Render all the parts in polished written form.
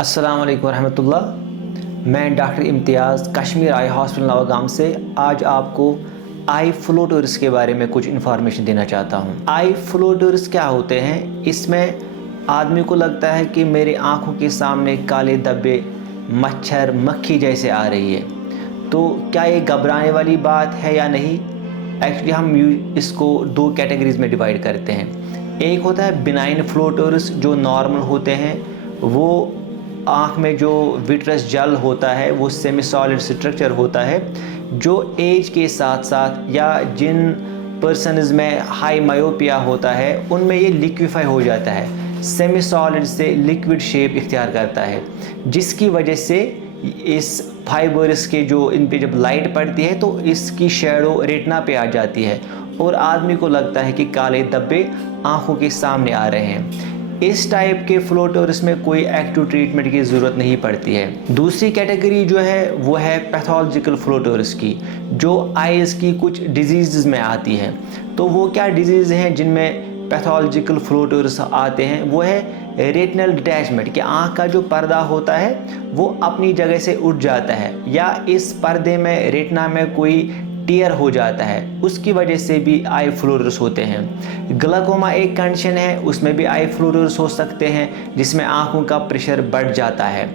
अस्सलाम वालेकुम रहमतुल्लाह। मैं डॉक्टर इम्तियाज़ कश्मीर आई हॉस्पिटल नवागाम से आज आपको आई फ्लोटर्स के बारे में कुछ इन्फॉर्मेशन देना चाहता हूँ। आई फ्लोटर्स क्या होते हैं? इसमें आदमी को लगता है कि मेरी आँखों के सामने काले धब्बे, मच्छर, मक्खी जैसे आ रही है। तो क्या ये घबराने वाली बात है या नहीं? एक्चुअली हम इसको दो कैटेगरीज में डिवाइड करते हैं। एक होता है बिनाइन फ्लोटर्स जो नॉर्मल होते हैं, वो आँख में जो विट्रस जल होता है वो सेमी सॉलिड स्ट्रक्चर होता है, जो एज के साथ साथ या जिन पर्सनज में हाई मायोपिया होता है उनमें ये लिक्विफाई हो जाता है, सेमी सॉलिड से लिक्विड शेप इख्तियार करता है, जिसकी वजह से इस फाइबर्स के जो इन पे जब लाइट पड़ती है तो इसकी शैडो रेटिना पे आ जाती है और आदमी को लगता है कि काले धब्बे आँखों के सामने आ रहे हैं। इस टाइप के फ्लोटर्स में कोई एक्टिव ट्रीटमेंट की ज़रूरत नहीं पड़ती है। दूसरी कैटेगरी जो है वो है पैथोलॉजिकल फ्लोटर्स की, जो आइज़ की कुछ डिजीज़ में आती है। तो वो क्या डिजीज़ हैं जिनमें पैथोलॉजिकल फ्लोटर्स आते हैं? वो है रेटिनल डिटैचमेंट, कि आँख का जो पर्दा होता है वो अपनी जगह से उठ जाता है या इस पर्दे में रेटिना में कोई टीयर हो जाता है, उसकी वजह से भी आई फ्लोटर्स होते हैं। ग्लाकोमा एक कंडीशन है, उसमें भी आई फ्लोटर्स हो सकते हैं जिसमें आँखों का प्रेशर बढ़ जाता है।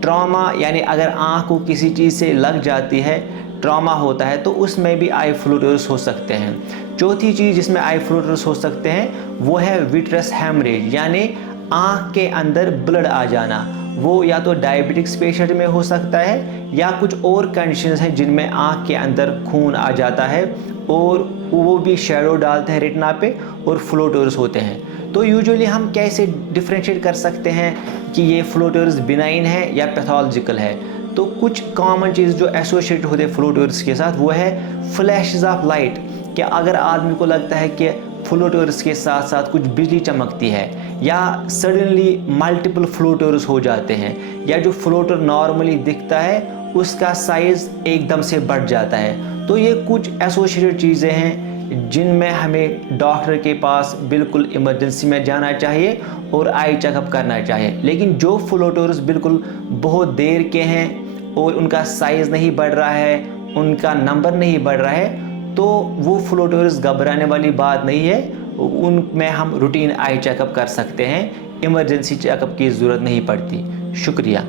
ट्रॉमा यानी अगर आँख को किसी चीज़ से लग जाती है, ट्रॉमा होता है, तो उसमें भी आई फ्लोटर्स हो सकते हैं। चौथी चीज़ जिसमें आई फ्लोटर्स हो सकते हैं वो है विट्रस हैमरेज, यानी आँख के अंदर ब्लड आ जाना। वो या तो डायबिटिक्स पेशेंट में हो सकता है या कुछ और कंडीशंस हैं जिनमें आँख के अंदर खून आ जाता है और वो भी शैडो डालते हैं रेटिना पे और फ्लोटर्स होते हैं। तो यूजुअली हम कैसे डिफरेंशिएट कर सकते हैं कि ये फ्लोटर्स बिनाइन है या पैथोलॉजिकल है? तो कुछ कॉमन चीज़ जो एसोसिएटेड होते हैं फ्लोटर्स के साथ वो है फ्लैशेस ऑफ लाइट, कि अगर आदमी को लगता है कि फ्लोटर्स के साथ साथ कुछ बिजली चमकती है या सडनली मल्टीपल फ्लोटर्स हो जाते हैं, या जो फ्लोटर नॉर्मली दिखता है उसका साइज़ एकदम से बढ़ जाता है, तो ये कुछ एसोसिएटेड चीज़ें हैं जिनमें हमें डॉक्टर के पास बिल्कुल इमरजेंसी में जाना चाहिए और आई चेकअप करना चाहिए। लेकिन जो फ्लोटर्स बिल्कुल बहुत देर के हैं और उनका साइज़ नहीं बढ़ रहा है, उनका नंबर नहीं बढ़ रहा है, तो वो फ्लोटर्स घबराने वाली बात नहीं है। उनमें हम रूटीन आई चेकअप कर सकते हैं, इमरजेंसी चेकअप की ज़रूरत नहीं पड़ती। शुक्रिया।